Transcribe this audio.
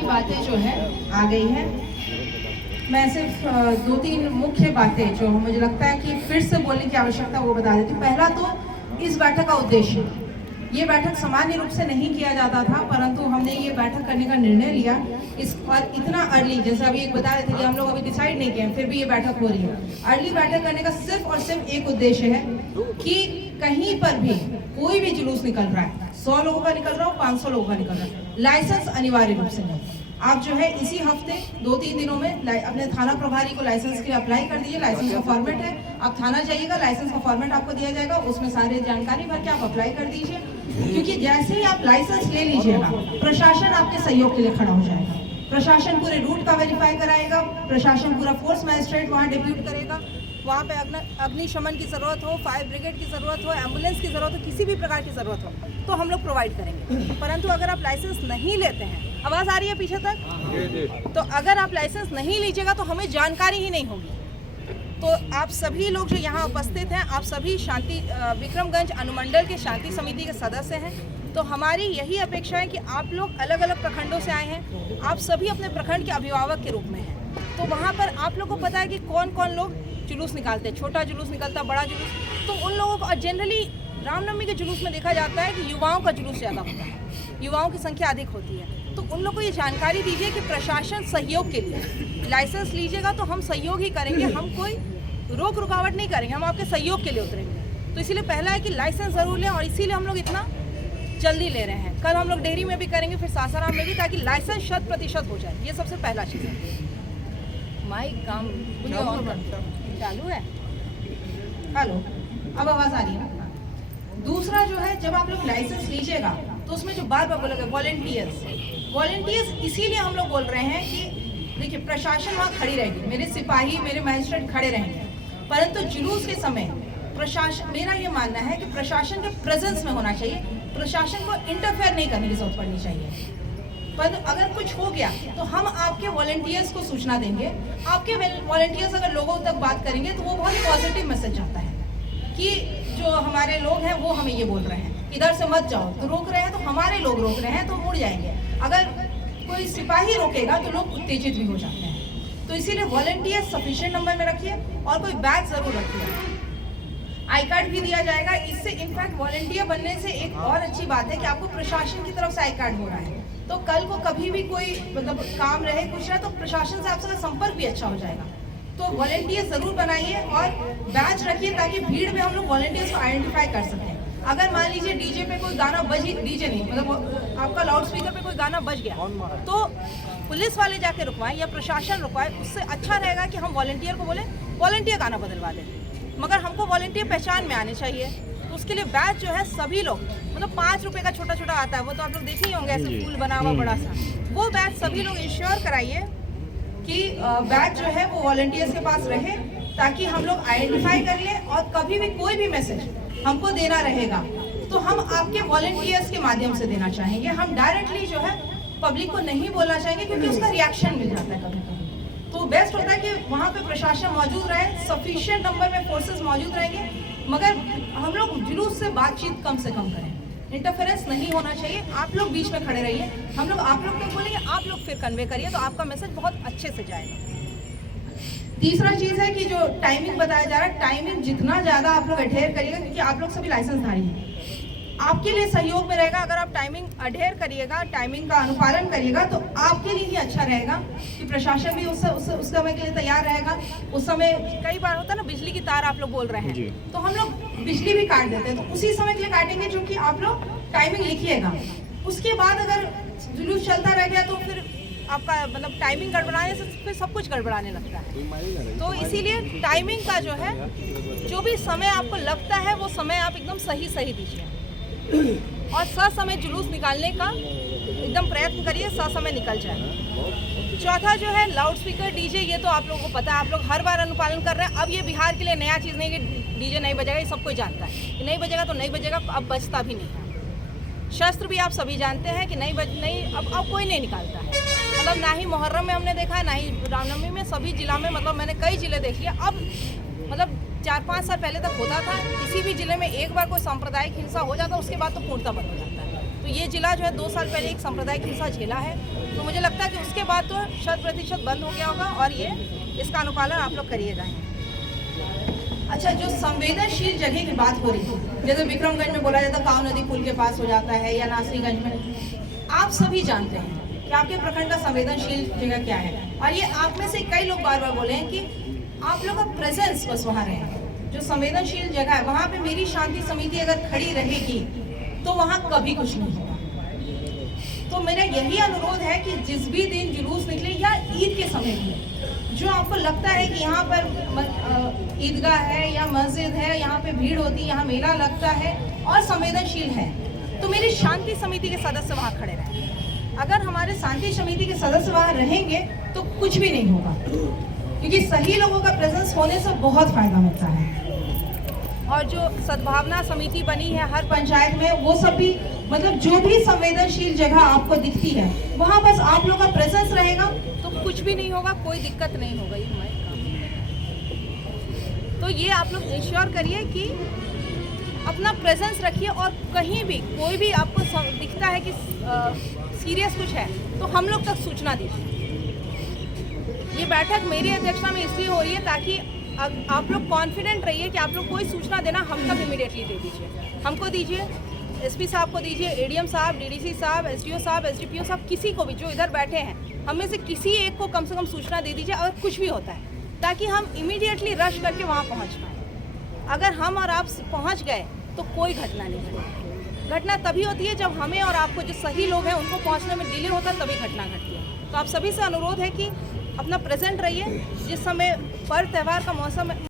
सारी बातें जो है आ गई हैं। मैं सिर्फ 2-3 मुख्य बातें जो मुझे लगता है कि फिर से बोलने की आवश्यकता वो बता देती हूँ। पहला तो इस बैठक का उद्देश्य, ये बैठक सामान्य रूप से नहीं किया जाता था, परंतु हमने ये बैठक करने का निर्णय लिया इस और इतना अर्ली, जैसे अभी एक बता रहे थे कि हम लोग अभी डिसाइड नहीं किए, फिर भी ये बैठक हो रही है। अर्ली बैठक करने का सिर्फ और सिर्फ एक उद्देश्य है कि कहीं पर भी कोई भी जुलूस निकल रहा है, 100 लोगों का निकल रहा हो, 500 लोगों का निकल रहा है, लाइसेंस अनिवार्य रूप से नहीं। आप जो है इसी हफ्ते 2-3 दिनों में अपने थाना प्रभारी को लाइसेंस के लिए अप्लाई कर दीजिए। लाइसेंस का फॉर्मेट है, आप थाना जाइएगा, लाइसेंस का फॉर्मेट आपको दिया जाएगा, उसमें सारे जानकारी भर के आप अप्लाई कर दीजिए। क्योंकि जैसे ही आप लाइसेंस ले लीजिएगा, प्रशासन आपके सहयोग के लिए खड़ा हो जाएगा। प्रशासन पूरे रूट का वेरीफाई कराएगा, प्रशासन पूरा फोर्स मजिस्ट्रेट वहाँ डिप्यूट करेगा। वहाँ पे अग्निशमन की ज़रूरत हो, फायर ब्रिगेड की ज़रूरत हो, एम्बुलेंस की ज़रूरत हो, किसी भी प्रकार की ज़रूरत हो तो हम लोग प्रोवाइड करेंगे। परंतु अगर आप लाइसेंस नहीं लेते हैं, आवाज़ आ रही है पीछे तक, तो अगर आप लाइसेंस नहीं लीजिएगा तो हमें जानकारी ही नहीं होगी। तो आप सभी लोग जो यहाँ उपस्थित हैं, आप सभी विक्रमगंज अनुमंडल के शांति समिति के सदस्य हैं। तो हमारी यही अपेक्षा है कि आप लोग अलग अलग प्रखंडों से आए हैं, आप सभी अपने प्रखंड के अभिभावक के रूप में हैं। तो वहाँ पर आप लोग को पता है कि कौन कौन लोग जुलूस निकालते हैं, छोटा जुलूस निकलता, बड़ा जुलूस। तो उन लोगों को जनरली रामनवमी के जुलूस में देखा जाता है कि युवाओं का जुलूस ज़्यादा होता है, युवाओं की संख्या अधिक होती है। तो उन लोगों को ये जानकारी दीजिए कि प्रशासन सहयोग के लिए लाइसेंस लीजिएगा तो हम सहयोग ही करेंगे, हम कोई रोक रुकावट नहीं करेंगे, हम आपके सहयोग के लिए उतरेंगे। तो इसीलिए पहला है कि लाइसेंस ज़रूर लें, और इसीलिए हम लोग इतना जल्दी ले रहे हैं। कल हम लोग डेहरी में भी करेंगे, फिर सासाराम में भी, ताकि लाइसेंस 100% हो जाए। ये सबसे पहला चीज़ है। माइक काम चालू है, हेलो, अब आवाज़ आ रही है ना। दूसरा जो है, जब आप लोग लाइसेंस लीजिएगा तो उसमें जो बार बार बोलोगे वॉलेंटियर्स इसीलिए हम लोग बोल रहे हैं कि देखिए प्रशासन वहाँ खड़ी रहेगी, मेरे सिपाही, मेरे मजिस्ट्रेट खड़े रहेंगे, परंतु जुलूस के समय प्रशासन, मेरा ये मानना है कि प्रशासन के प्रेजेंस में होना चाहिए, प्रशासन को इंटरफेयर नहीं करने की जरूरत पड़नी चाहिए। पर अगर कुछ हो गया तो हम आपके वॉलेंटियर्स को सूचना देंगे, आपके वॉलेंटियर्स अगर लोगों तक बात करेंगे तो वो बहुत पॉजिटिव मैसेज जाता है कि जो हमारे लोग हैं वो हमें ये बोल रहे हैं इधर से मत जाओ, तो रोक रहे हैं, तो हमारे लोग रोक रहे हैं तो मुड़ जाएंगे। अगर कोई सिपाही रोकेगा तो लोग उत्तेजित भी हो जाते हैं। तो इसीलिए वॉलेंटियर सफिशिएंट नंबर में रखिए, और कोई बैग जरूर रखिए। आई कार्ड भी दिया जाएगा। इससे इनफैक्ट वॉलेंटियर बनने से एक और अच्छी बात है कि आपको प्रशासन की तरफ से आई कार्ड हो रहा है, तो कल को कभी भी कोई मतलब काम रहे, कुछ रहे, तो प्रशासन से आपसे संपर्क भी अच्छा हो जाएगा। तो वॉलेंटियर जरूर बनाइए और बैच रखिए, ताकि भीड़ में हम लोग वॉलेंटियर्स को आइडेंटिफाई कर सकें। अगर मान लीजिए डीजे पे कोई गाना बज, डीजे नहीं मतलब आपका लाउड स्पीकर पे कोई गाना बज गया, तो पुलिस वाले जाके रुकवाएं या प्रशासन रुकवाए, उससे अच्छा रहेगा कि हम वॉलेंटियर को बोले वॉलेंटियर गाना बदलवा दें। मगर हमको वॉलेंटियर पहचान में आने चाहिए, तो उसके लिए बैच जो है सभी लोग, मतलब 5 रुपये का छोटा छोटा आता है, वो तो आप लोग देखे ही होंगे, ऐसे फूल बना हुआ बड़ा सा, वो बैच सभी लोग इंश्योर कराइए कि बैच जो है वो वॉलेंटियर्स के पास रहे, ताकि हम लोग आइडेंटिफाई कर लें, और कभी भी कोई भी मैसेज हमको देना रहेगा तो हम आपके वॉलेंटियर्स के माध्यम से देना चाहेंगे। हम डायरेक्टली जो है पब्लिक को नहीं बोलना चाहेंगे, क्योंकि उसका रिएक्शन मिल जाता है कभी कभी। तो बेस्ट होता है कि वहाँ पे प्रशासन मौजूद रहे, सफिशिएंट नंबर में फोर्सेस मौजूद रहेंगे, मगर हम लोग जुलूस से बातचीत कम से कम करें, इंटरफेरेंस नहीं होना चाहिए। आप लोग बीच में खड़े रहिए, हम लोग आप लोग तक बोलेंगे, आप लोग फिर कन्वे करिए, तो आपका मैसेज बहुत अच्छे से जाएगा। तीसरा चीज़ है कि जो टाइमिंग बताया जा रहा है, टाइमिंग जितना ज़्यादा आप लोग अडेयर करिएगा, क्योंकि आप लोग सभी लाइसेंसधारी हैं, आपके लिए सहयोग में रहेगा। अगर आप टाइमिंग अडेयर करिएगा, टाइमिंग का अनुपालन करिएगा, तो आपके लिए ही अच्छा रहेगा कि प्रशासन भी उस समय के लिए तैयार रहेगा। उस समय कई बार होता है ना, बिजली की तार आप लोग बोल रहे हैं, तो हम लोग बिजली भी काट देते हैं, तो उसी समय के लिए काटेंगे, जो कि आप लोग टाइमिंग लिखिएगा। उसके बाद अगर जुलूस चलता रह गया तो फिर आपका मतलब टाइमिंग गड़बड़ाने से फिर सब कुछ गड़बड़ाने लगता है। तो इसीलिए टाइमिंग का जो है, जो भी समय आपको लगता है वो समय आप एकदम सही दीजिए, और समय जुलूस निकालने का एकदम प्रयत्न करिए, समय निकल जाए। चौथा जो है लाउड स्पीकर डीजे, ये तो आप लोगों को पता है, आप लोग हर बार अनुपालन कर रहे हैं। अब ये बिहार के लिए नया चीज़ नहीं कि डीजे नहीं बजेगा, ये सब कोई जानता है कि नहीं बजेगा तो नहीं बजेगा, अब बजता भी नहीं है। शस्त्र भी आप सभी जानते हैं कि अब कोई नहीं निकालता है, मतलब ना ही मुहर्रम में हमने देखा है, ना ही रामनवमी में। सभी जिला में, मतलब मैंने कई जिले देख लिया, अब मतलब 4-5 साल पहले तक होता था, किसी भी जिले में एक बार कोई सांप्रदायिक हिंसा हो जाता, उसके बाद तो पूर्णतः बंद हो जाता है। तो ये जिला जो है 2 साल पहले एक सांप्रदायिक हिंसा झेला है, तो मुझे लगता है कि उसके बाद तो 100% बंद हो गया होगा और ये इसका अनुपालन आप लोग करिएगा। अच्छा, जो संवेदनशील जगह की बात हो रही है, जैसे विक्रमगंज में बोला जाता है काव नदी पुल के पास हो जाता है, या नासरीगंज में, आप सभी जानते हैं कि आपके प्रखंड का संवेदनशील जगह क्या है। और ये आप में से कई लोग बार बार बोले हैं कि आप लोग का प्रेजेंस बस वहाँ रहे। जो संवेदनशील जगह है वहाँ पे मेरी शांति समिति अगर खड़ी रहेगी तो वहाँ कभी कुछ नहीं होगा। तो मेरा यही अनुरोध है कि जिस भी दिन जुलूस निकले या ईद के समय में, जो आपको लगता है कि यहाँ पर ईदगाह है या मस्जिद है, यहाँ पे भीड़ होती है, यहाँ मेला लगता है और संवेदनशील है, तो मेरी शांति समिति के सदस्य वहाँ खड़े रहें। अगर हमारे शांति समिति के सदस्य वहाँ रहेंगे तो कुछ भी नहीं होगा, क्योंकि सही लोगों का प्रेजेंस होने से बहुत फायदा मिलता है। और जो सद्भावना समिति बनी है हर पंचायत में, वो सब भी मतलब जो भी संवेदनशील जगह आपको दिखती है वहाँ बस आप लोग का प्रेजेंस रहेगा तो कुछ भी नहीं होगा, कोई दिक्कत नहीं होगा। ये हमारे काम। तो ये आप लोग इंश्योर करिए कि अपना प्रेजेंस रखिए, और कहीं भी कोई भी आपको दिखता है कि सीरियस कुछ है तो हम लोग तक सूचना दीजिए। ये बैठक मेरी अध्यक्षता में इसलिए हो रही है ताकि आप लोग कॉन्फिडेंट रहिए कि आप लोग कोई सूचना देना हम तक इमीडिएटली दे दीजिए। हमको दीजिए, एसपी साहब को दीजिए, एडीएम साहब, डीडीसी साहब, एसडीओ साहब, एसडीपीओ साहब, किसी को भी जो इधर बैठे हैं, हम में से किसी एक को कम से कम सूचना दे दीजिए अगर कुछ भी होता है, ताकि हम इमीडिएटली रश करके वहाँ पहुँच पाएँ। अगर हम और आप पहुँच गए तो कोई घटना नहीं घटी। घटना तभी होती है जब हमें और आपको, जो सही लोग हैं, उनको पहुँचने में डिले होता है, तभी घटना घटती है। तो आप सभी से अनुरोध है कि अपना प्रेजेंट रहिए। जिस समय पर्व त्यौहार का मौसम